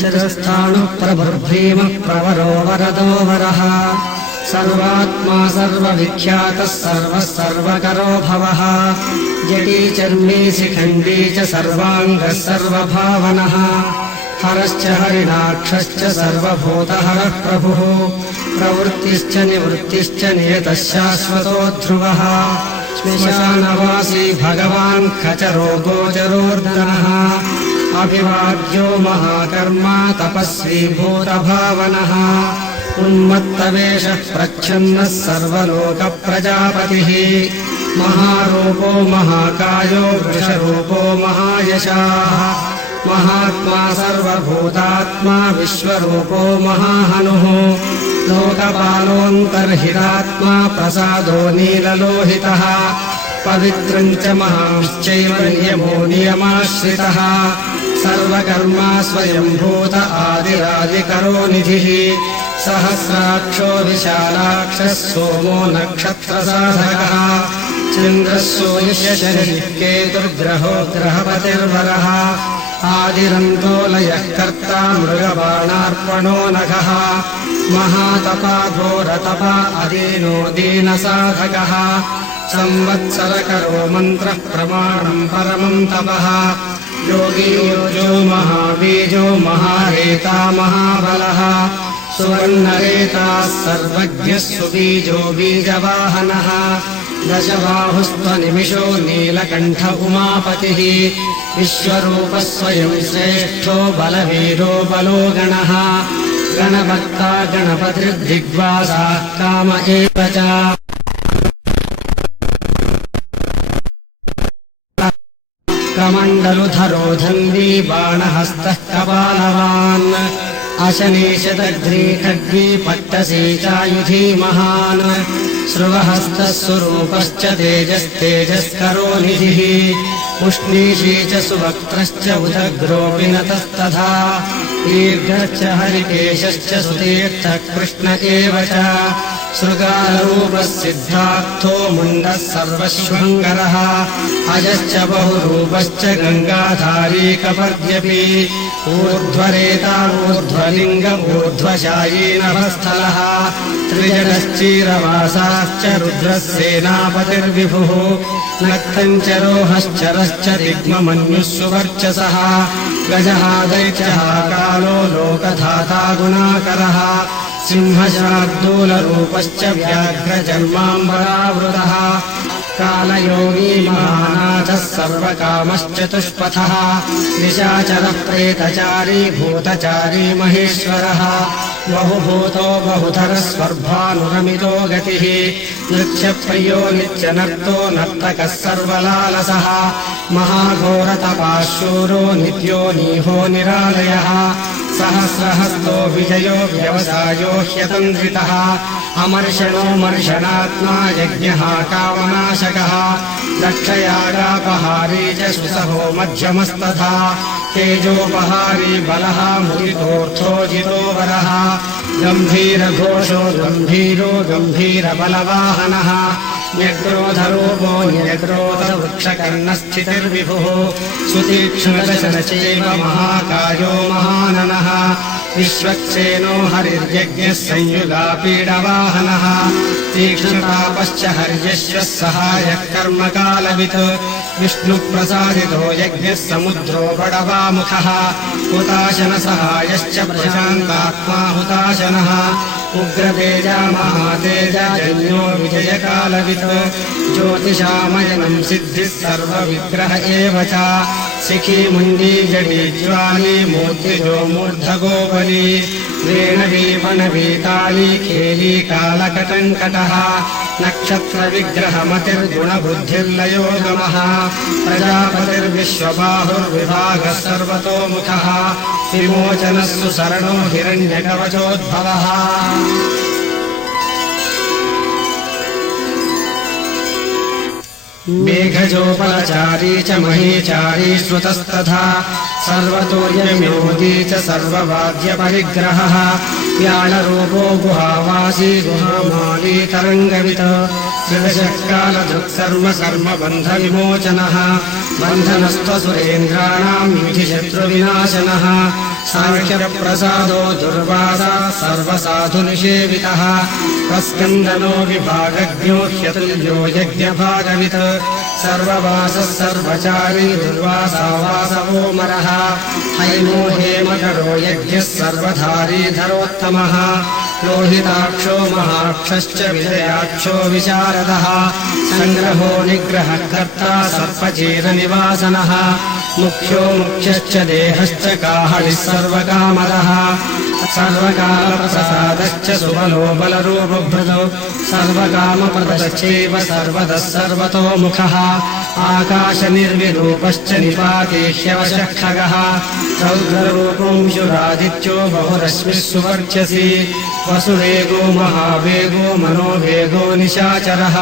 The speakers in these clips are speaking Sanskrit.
स्थिरस्थाणुः प्रभुर्भीमः प्रवरो वरदो वरः सर्वात्मा सर्वविख्यातः सर्वः सर्वकरो भवः जटी चर्मी शिखण्डी च सर्वाङ्गः सर्वभावनः हरश्च हरिणाक्षश्च सर्वभूतहरः प्रभुः प्रवृत्तिश्च निवृत्तिश्च नियतः शाश्वतो ध्रुवः श्मशानवासी भगवान् खचरो गोचरोर्दनः अभिवाद्यो महाकर्मा तपस्वी भूतभावनः उन्मत्तवेषः प्रच्छन्नः सर्वलोकप्रजापतिः महारूपो महाकायो वृषरूपो महायशाः महात्मा सर्वभूतात्मा विश्वरूपो महाहनुः लोकपालोऽन्तर्हितात्मा प्रसादो नीललोहितः पवित्रम् च महांश्चैव नियमो नियमाश्रितः सर्वकर्मा स्वयंभूत आदिरादिकरो निधिः सहस्राक्षो विशालाक्षः सोमो नक्षत्रसाधकः चन्द्रः सूर्यः शनिः केतुर्ग्रहो ग्रहपतिर्वरः आदिरन्तो लयः कर्ता मृगबाणार्पणो नखः महातपा घोरतपा अदीनो दीनसाधकः संवत्सरकरो मन्त्रः प्रमाणम् परमम् तपः योगी योजो महाबीजो महारेता महाबलः सुवर्णरेताः सर्वज्ञः सुबीजो बीजवाहनः दशबाहुस्त्वनिमिषो नीलकण्ठ उमापतिः विश्वरूपः स्वयं श्रेष्ठो बलवीरो बलो गणः गणभक्ता गणपतिर्दिग्वासाः काम एव च कमण्डलुधरो धन्वी बाणहस्तः कपालवान् अशनीशतघ्नी खड्गी पट्टसी चायुधी महान् श्रुवहस्तः स्वरूपश्च तेजस्तेजस्करो निधिः उष्णीषी च सुवक्त्रश्च उदग्रोऽपि नतस्तथा दीर्घश्च हरिकेशश्च सुतीर्थः कृष्ण एव च शृगालरूपः सिद्धार्थो मुण्डः सर्वश्वङ्करः अजश्च बहुरूपश्च गङ्गाधारी कपर्द्यपि ऊर्ध्वरेता ऊर्ध्वलिङ्ग ऊर्ध्वशायी नभस्थलः त्रिजटश्चीरवासाश्च रुद्रः सेनापतिर्विभुः नक्तम् च रोहश्चरश्च दिग्ममन्युः सुवर्चसः गजः दैत्यः कालो लोकधाता गुणाकरः सिंहशार्दूलरूपश्च व्याघ्रजन्माम्बरावृतः कालयोगी महानाथः सर्वकामश्चतुष्पथः निशाचरः प्रेतचारी भूतचारी महेश्वरः बहुभूतो बहुधरः स्वर्भानुरमितो गतिः नृत्यप्रियो नित्यनर्तो नर्तकः सर्वलालसः महाघोरतपाशूरो नित्यो नीहो निरालयः सहस्रहस्तो विजयो व्यवसायो ह्यतन्द्रितः अमर्षणो मर्षणात्मा यज्ञः कामनाशकः दक्षयागापहारी च सुसहो मध्यमस्तथा तेजोपहारी बलः मुदितोऽर्थो जितो वरः गम्भीरघोषो गम्भीरो गम्भीरबलवाहनः न्यग्रोधरूपो न्यग्रोधवृक्षकर्णस्थितिर्विभुः सुतीक्ष्णदशन चैव महाकायो महाननः विश्वक्सेनो हरिर्यज्ञः संयुगापीडवाहनः तीक्ष्णतापश्च हर्यश्वः सहायः कर्मकालवित् विष्णुप्रसादितो यज्ञः समुद्रो बडवामुखः हुताशनसहायश्च प्रशान्तात्मा हुताशनः उग्रतेजा महातेजा जन्यो विजयकालवित् ज्योतिषामयनम् सिद्धिः सर्वविग्रह एव च शिखी मुण्डी जडी ज्वाली मूर्तिजो मूर्धगोबली वेणवी वनवीताली खेली कालकटङ्कटः नक्षत्रविग्रहमतिर्गुणबुद्धिर्लयोगमः प्रजापतिर्विश्वबाहुर्विभागः सर्वतोमुखः विमोचनः सुसरणो हिरण्यकवचोद्भवः मेघजोपलचारी च महीचारी श्रुतस्तथा सर्वतोर्यम्योदी च सर्ववाद्यपरिग्रहः व्याळरूपो गुहावासी गुहामाली तरङ्गवित् त्रिदशकालदृक्सर्व कर्मबन्धविमोचनः बन्धनस्त्वसुरेन्द्राणाम् विधिशत्रुविनाशनः साङ्ख्यप्रसादो दुर्वासा सर्वसाधुनिषेवितः प्रस्कन्दनो विभागज्ञो ह्यतुल्यो यज्ञभागवित् सर्ववासः सर्वचारी दुर्वासा वासवो मरः हैमो हेमकरो यज्ञः सर्वधारी धरोत्तमः लोहिताक्षो महाक्षश्च विजयाक्षो विशारदः सङ्ग्रहो निग्रहकर्ता सर्पचीरनिवासनः मुख्यो मुख्यश्च देहश्च काहलिः सर्वकामदः सर्वकालप्रसादश्च सुबलो बलरूपभृतो सर्वकामप्रदश्चैव सर्वतः सर्वतोमुखः आकाशनिर्विरूपश्च निपातेह्यवशः खगः रौद्ररूपोऽंशुरादित्यो बहुरश्मिः सुवर्चसि वसुवेगो महावेगो मनोवेगो निशाचरः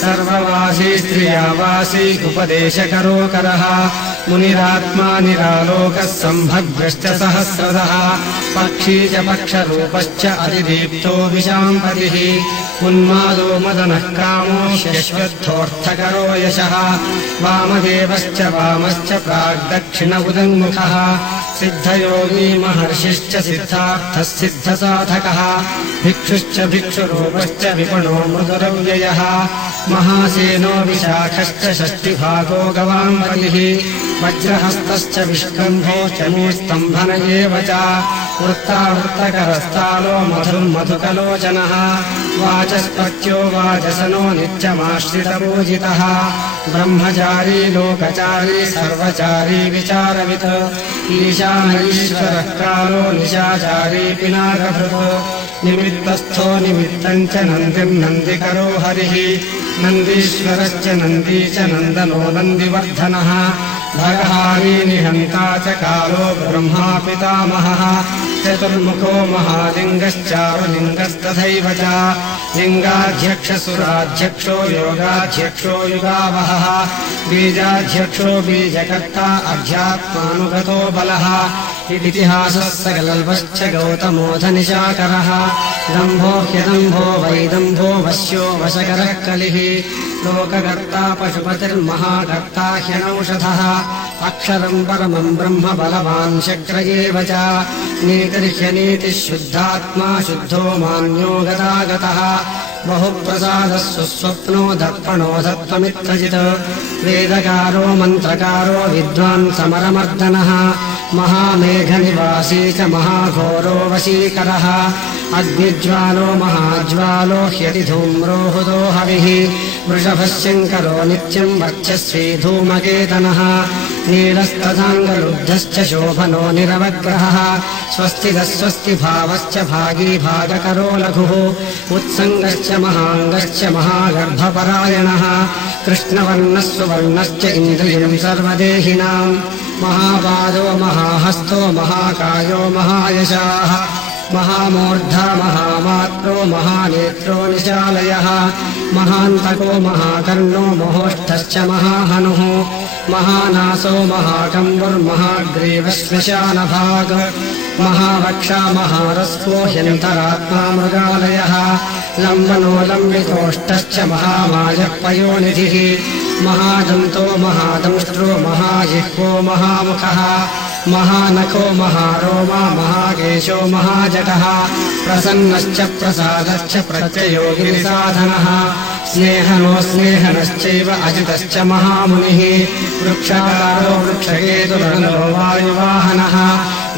सर्ववासी स्त्रियावासी उपदेशकरो करः मुनिरात्मा निरालोकः सम्भग्रश्च सहस्रदः पक्षी च पक्षरूपश्च अतिदीप्तो विशाम्पतिः उन्मादो मदनः कामो शश्वत्थोऽर्थकरो यशः वामदेवश्च वामश्च प्राग्दक्षिण उदङ्मुखः सिद्धयोगी महर्षिश्च सिद्धार्थः सिद्धसाधकः भिक्षुश्च भिक्षुरूपश्च विपुणो मृदुरव्ययः महासेनो विशाखश्च षष्टिभागो गवाम्बलिः वज्रहस्तश्च विष्कम्भो च मे स्तम्भन एव च वृत्तावृत्तकरस्तालो मधुर्मधुकलोचनः वाचस्पत्यो वाचसनो नित्यमाश्रितपूजितः ब्रह्मचारी लोकचारी सर्वचारी विचारवित् ईशान ईश्वरः कालो निशाचारी पिनाकभृत् निमित्तस्थो निमित्तम् च नन्दिम् नन्दिकरो हरिः नन्दीश्वरश्च नन्दी च नन्दनो नन्दिवर्धनः भगहारी निहन्ता च कालो ब्रह्मा पितामहः चतुर्मुखो महालिङ्गश्चारुलिङ्गस्तथैव च लिङ्गाध्यक्षसुराध्यक्षो योगाध्यक्षो युगावहः बीजाध्यक्षो बीजकर्ता अध्यात्मानुगतो बलः इतिहासः सकलल्पश्च गौतमोऽधनिशाकरः दम्भो ह्यदम्भो वैदम्भो वश्यो वशकरः कलिः लोककर्ता पशुपतिर्महाकर्ता ह्यनौषधः अक्षरम् परमम् ब्रह्म बलवान् शक्र एव च नीतिर्ह्यनीतिः शुद्धात्मा शुद्धो मान्यो गतागतः बहुप्रसादः सुस्वप्नो दर्पणो दत्तमित्रजित् वेदकारो मन्त्रकारो विद्वान् समरमर्दनः महामेघनिवासी च महाघोरो वशीकरः अग्निज्वालो महाज्वालो ह्यतिधूम्रो हुतो हविः वृषभः शङ्करो नित्यम् वर्चस्वी धूमकेतनः नीलस्तथाङ्गलुब्धश्च शोभनो निरवग्रहः स्वस्तिदः स्वस्तिभावश्च भागी भागकरो लघुः उत्सङ्गश्च महाङ्गश्च महागर्भपरायणः कृष्णवर्णः सुवर्णश्च इन्द्रियम् सर्वदेहिनाम् महापादो महाहस्तो महाकायो महायशाः महामूर्धा महामात्रो महानेत्रो निशालयः महान्तको महाकर्णो महोष्ठश्च महाहनुः महानासो महाकम्बुर्महाग्रीवश्मशानभाग महावक्षा महारस्को ह्यन्तरात्मा मृगालयः लम्बनो लम्बितोष्टश्च महामायः पयोनिधिः महादन्तो महादंष्ट्रो महाजिह्वो महामुखः महानखो महारोमा महाकेशो महाजटः प्रसन्नश्च प्रसादश्च प्रत्ययो गिरिसाधनः स्नेहनो स्नेहनश्चैव अजितश्च महामुनिः वृक्षकारो वृक्षकेतुर्नो वायुवाहनः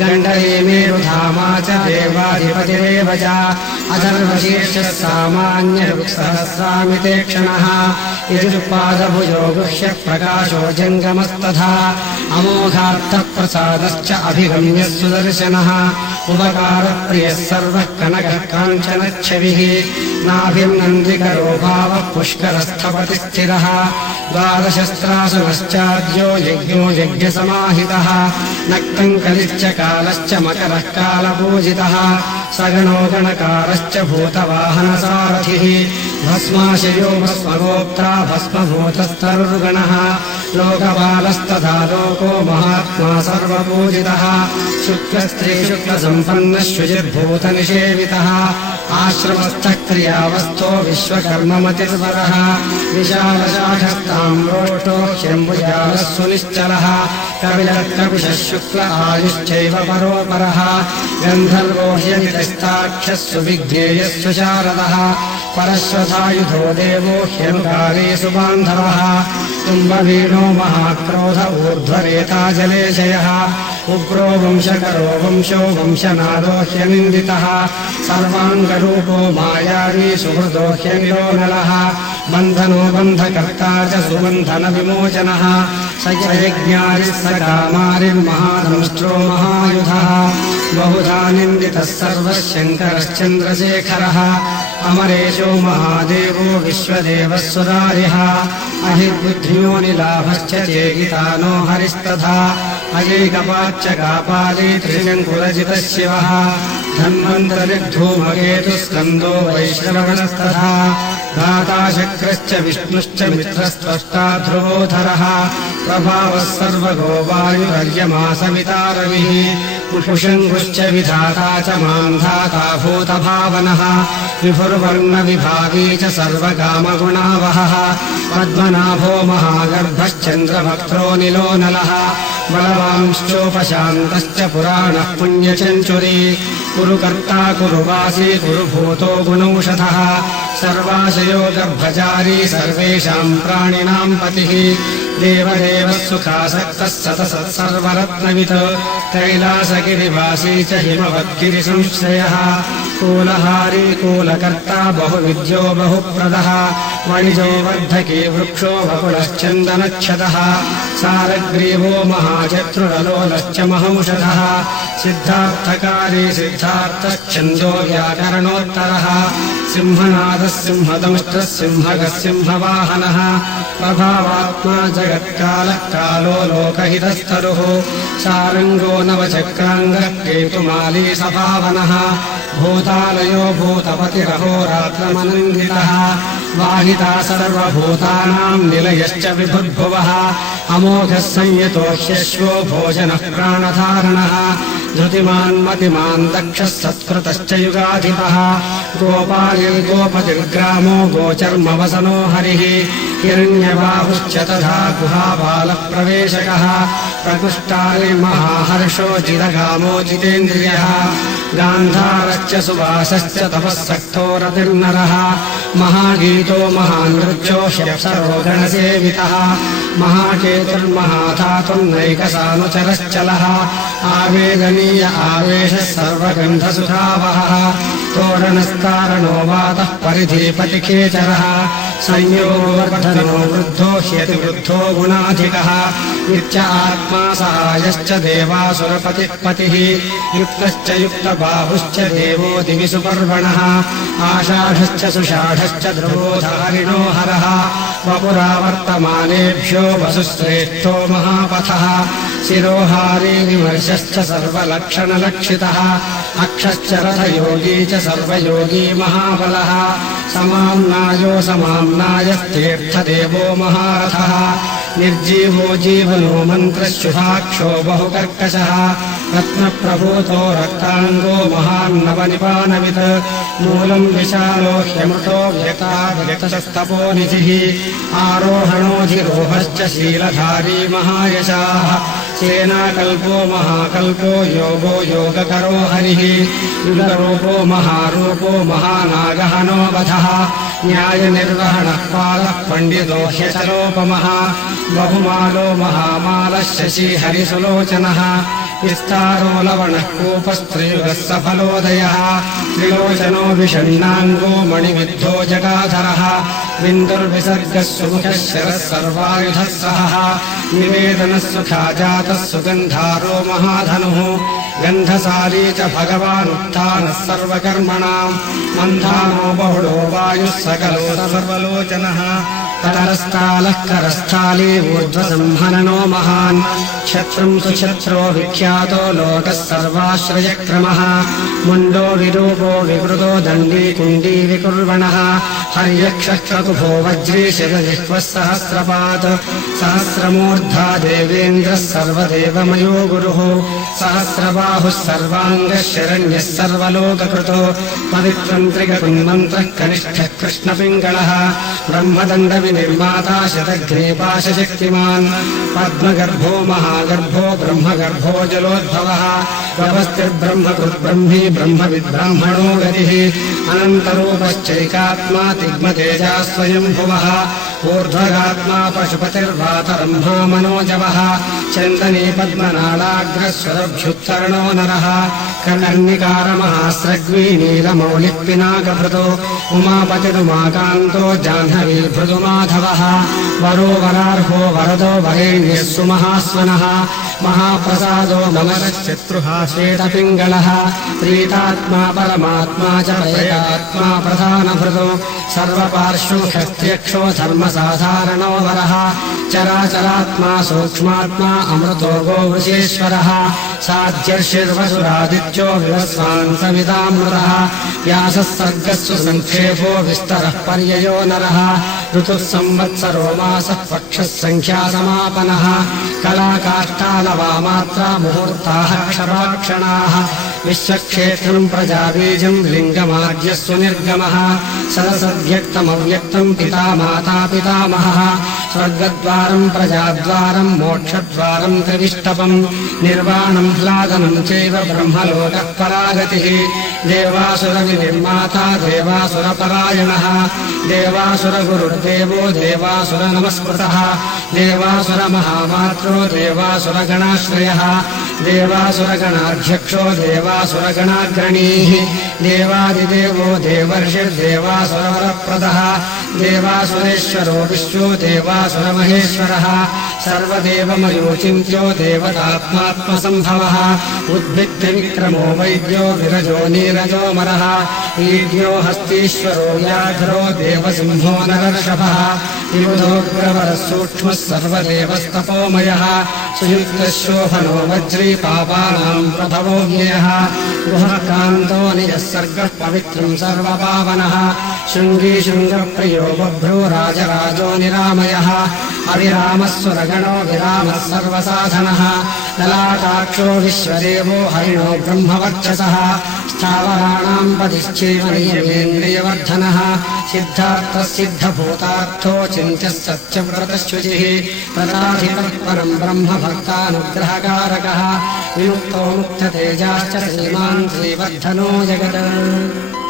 गण्डरे मेरुधामा च देवाधिपतिरेव च अथर्वशीर्षः सामान्यसहस्रामिते क्षणः यजुर्पादभुजो गुह्यः प्रकाशो जङ्गमस्तथा अमोघार्थः प्रसादश्च अभिगम्यः सुदर्शनः उपकारप्रियः सर्वः कनकः काञ्चनच्छविः नाभिर्नन्दिकरो भावः पुष्करस्थपति स्थिरः द्वादशस्त्रासनश्चाद्यो यज्ञो यज्ञसमाहितः नक्तम् कलिश्च कालश्च मकरः कालपूजितः सगणो गणकारश्च भूतवाहनसारथिः भस्माशयो भस्मगोप्ता भस्मभूतस्तरुर्गणः लोकपालस्तथा लोको महात्मा सर्वपूजितः शुक्लस्त्रीशुक्लसम्पन्नः शुचिर्भूतनिषेवितः आश्रमस्थः क्रियावस्थो विश्वकर्ममतिर्वरः विशालशाखस्ताम्रोष्टो ह्यम्बुजालः सुनिश्चलः कविलः शुक्ल आयुश्चैव परोपरः गन्धर्वो ह्यमितस्ताक्षः सुविघ्नेयः सुशारदः परश्वथायुधो देवो ह्यनुकारे सुबान्धवः कुम्भवीणो महाक्रोध ऊर्ध्वरेता जलेशयः उग्रो वंशकरो वंशो वंशनादो ह्यनिन्दितः सर्वाङ्गरूपो मायावी सुहृदो ह्यनिरोनलः बन्धनो बन्धकर्ता च सुबन्धनविमोचनः स यज्ञारिः स कामारिर्महादंष्ट्रो महायुधः बहुधा निन्दितः सर्वः शङ्करश्चन्द्रशेखरः अमरेशो महादेवो विश्वदेवः सुरारिः अहिर्बुद्ध्योनिलाभश्च चेकितानो हरिस्तथा अयैकपाच्च कापाली त्रिशङ्कुलजितः शिवः धन्वन्तरिर्धूमकेतुस्कन्दो वैश्रवणस्तथा दाता शक्रश्च विष्णुश्च मित्रस्त्वष्टा ध्रुवोधरः प्रभावः सर्वगो वायुरर्यमासविता रविः पुषङ्गुश्च विधाता च मान्धाता भूतभावनः विभुर्वर्णविभावी च सर्वकामगुणावहः पद्मनाभो महागर्भश्चन्द्रभक्त्रो निलोनलः बलवांश्चोपशान्तश्च पुराणः पुण्यचञ्चुरी कुरुकर्ता कुरुवासी कुरुभूतो गुणौषधः सर्वाशयो गर्भचारी सर्वेषाम् प्राणिनाम् पतिः देवदेवः सुखासक्तः सतसत् सर्वरत्नवित् कैलासगिरिवासी च हिमवद्गिरिसंश्रयः कूलहारी कूलकर्ता बहुविद्यो बहुप्रदः वणिजो वर्धकी वृक्षो बकुलश्चन्दनक्षतः सारग्रीवो महाचतुरलोलश्च महंषधः सिद्धार्थकारी सिद्धार्थश्छन्दो व्याकरणोत्तरः सिंहनादः सिंहदंष्ट्रः सिंहकः सिंहवाहनः प्रभावात्मा जगत्कालः कालो लोकहितस्तरुः सारङ्गो नवचक्राङ्गः केतुमाली सभावनः भूतालयो भूतपतिरहोरात्रमनन्दितः वाहिता सर्वभूतानाम् निलयश्च विभुर्भुवः अमोघः संयतोह्यश्वो भोजनः प्राणधारणः धृतिमान्मतिमान् दक्षः सत्कृतश्च युगाधिपः गोपालिर्गोपतिर्ग्रामो गोचर्मवसनो हरिः हिरण्यबाहुश्च तथा गुहाबालप्रवेशकः प्रकुष्टालिर्महाहर्षो जितगामो जितेन्द्रियः गान्धारश्च सुवासश्च तपः सक्तो रतिर्नरः महागीतो महानृत्यो ह्यप्सरो गणसेवितः महाकेतुर्महाधातुर्नैकसानुचरश्चलः आवेदनीय आवेशः सर्वगन्धसुधावहः तोरणस्तारणो वातः परिधिपतिखेचरः संयोगवर्धनो वृद्धो ह्यतिवृद्धो गुणाधिकः नित्य आत्मा सहायश्च देवासुरपतिः पतिः युक्तश्च युक्तबाहुश्च देवो दिवि सुपर्वणः आषाढश्च सुषाढश्च ध्रुवोधारिणो हरः वपुरावर्तमानेभ्यो वसुश्रेष्ठो महापथः शिरोहारी विमर्शश्च सर्वलक्षणलक्षितः अक्षश्च रथयोगी च सर्वयोगी महाबलः समाम्नायो समाम्नायस्तीर्थदेवो महारथः निर्जीवो जीवनो मन्त्रः शुभाक्षो बहुकर्कशः रत्नप्रभूतो रक्ताङ्गो महान्नवनिपानवित् मूलम् विशालो ह्यमृतो व्यक्तास्तपोनिधिः आरोहणोऽधिरोहश्च शीलधारी महायशाः सेनाकल्पो महाकल्पो योगो योगकरो हरिः युगरूपो महारूपो महानागहनो वधः न्यायनिर्वहणः पालः पण्डितो ह्यचलोपमः बहुमालो महामालः शशिहरिसुलोचनः विस्तारो लवणः कूपस्त्रियुगः सफलोदयः त्रिलोचनो विषण्णाङ्गो मणिविद्धो जटाधरः बिन्दुर्विसर्गः सुमुखः शरः सर्वायुधः सहः निवेदनः सुखाजातः सुगन्धारो महाधनुः गन्धसारी च भगवानुत्थानः सर्वकर्मणाम् मन्धानो बहुलो वायुः सकलो सर्वलोचनः करस्तालः करस्थाली ऊर्ध्वसंहननो महान् क्षत्रम् सुक्षत्रो विख्यातो लोकः सर्वाश्रयक्रमः मुण्डो विरूपो विकृतो दण्डी कुण्डी विकुर्वणः हर्यक्षकुभो वज्री शिरजिह्वः सहस्रपात् सहस्रमूर्धा देवेन्द्रः सर्वदेवमयो गुरुः सहस्रबाहुः सर्वाङ्गः शरण्यः सर्वलोककृतो पवित्रम् त्रिगकुन्मन्त्रः कनिष्ठः कृष्णपिङ्गलः ब्रह्मदण्डविनिर्माता शतघ्नेपाशशक्तिमान् पद्मगर्भो महागर्भो ब्रह्मगर्भो जलोद्भवः व्यवस्थिर्ब्रह्मकृद्ब्रह्मी ब्रह्मविद्ब्राह्मणो गतिः अनन्तरूपश्चैकात्मा तिग्मतेजा स्वयम्भुवः ऊर्ध्वगात्मा पशुपतिर्वातरम्भा मनोजवः चन्दनी पद्मनालाग्रस्वरभ्युत्तरणो नरः कर्णिकारमहास्रग्वी नीलमौलिः पिनाकभृतो उमापतिरुमाकान्तो जाह्नवी भृदुमाधवः वरो वरार्हो वरदो वरेण्यः सुमहास्वनः महाप्रसादो ममरश्चत्रुः श्वेतपिङ्गलः प्रीतात्मा परमात्मा च प्रयतात्मा प्रधानभृतो सर्वपार्श्वहस्त्यक्षो धर्मसाधारणो वरः चराचरात्मा सूक्ष्मात्मा अमृतो गोवृषेश्वरः साध्यर्षिर्वसुरादित्यो विवस्वान् सवितामृतः व्यासः सर्गस्व सङ्क्षेपो विस्तरः पर्ययो नरः ऋतुः संवत्सरो मासः पक्षः सङ्ख्यासमापनः कलाकाष्ठालवामात्रा मुहूर्ताः क्षराक्षणाः विश्वक्षेत्रम् प्रजाबीजम् लिङ्गमाद्यः सुनिर्गमः सरसद्व्यक्तमव्यक्तम् पिता माता पितामहः स्वर्गद्वारम् प्रजाद्वारम् मोक्षद्वारम् त्रिविष्टपम् निर्वाणम् ह्लादनम् चैव ब्रह्मलोकः परागतिः देवासुरविनिर्माता देवासुरपरायणः देवासुरगुरुर्देवो देवासुरनमस्कृतः देवासुरमहामात्रो देवासुरगणाश्रयः देवासुरगणाध्यक्षो देवासुरगणाग्रणीः देवादिदेवो देवर्षिर्देवासुरवरप्रदः देवासुरेश्वरो विश्वो देवासुरमहेश्वरः सर्वदेवमयोचिन्त्यो देवतात्मात्मसम्भवः उद्भिद्विक्रमो वैद्यो विरजो नीरजोमरः ईड्यो हस्तीश्वरो व्याघ्रो देवसिंहो नरर्षभः विबुधोग्रवरः सूक्ष्मः सर्वदेवस्तपोमयः सुयुक्तः शोभनो वज्री पापानाम् प्रभवो ज्ञेयः गुहः कान्तो निजः सर्गः पवित्रम् सर्वपावनः शृङ्गी शृङ्गप्रियो बभ्रो राजराजो निरामयः अविरामः सुरगणो विरामः सर्वसाधनः ललाटाक्षो विश्वदेवो हरिणो ब्रह्मवर्चसः स्थावराणाम् पदिश्चैव नियमेन्द्रियवर्धनः सिद्धार्थः सिद्धभूतार्थो चिन्त्यः सत्यव्रतशुचिः प्रदाधिपः परम् ब्रह्म भक्तानुग्रहकारकः विमुक्तो मुक्ततेजाश्च श्रीमान् श्रीवर्धनो जगत्।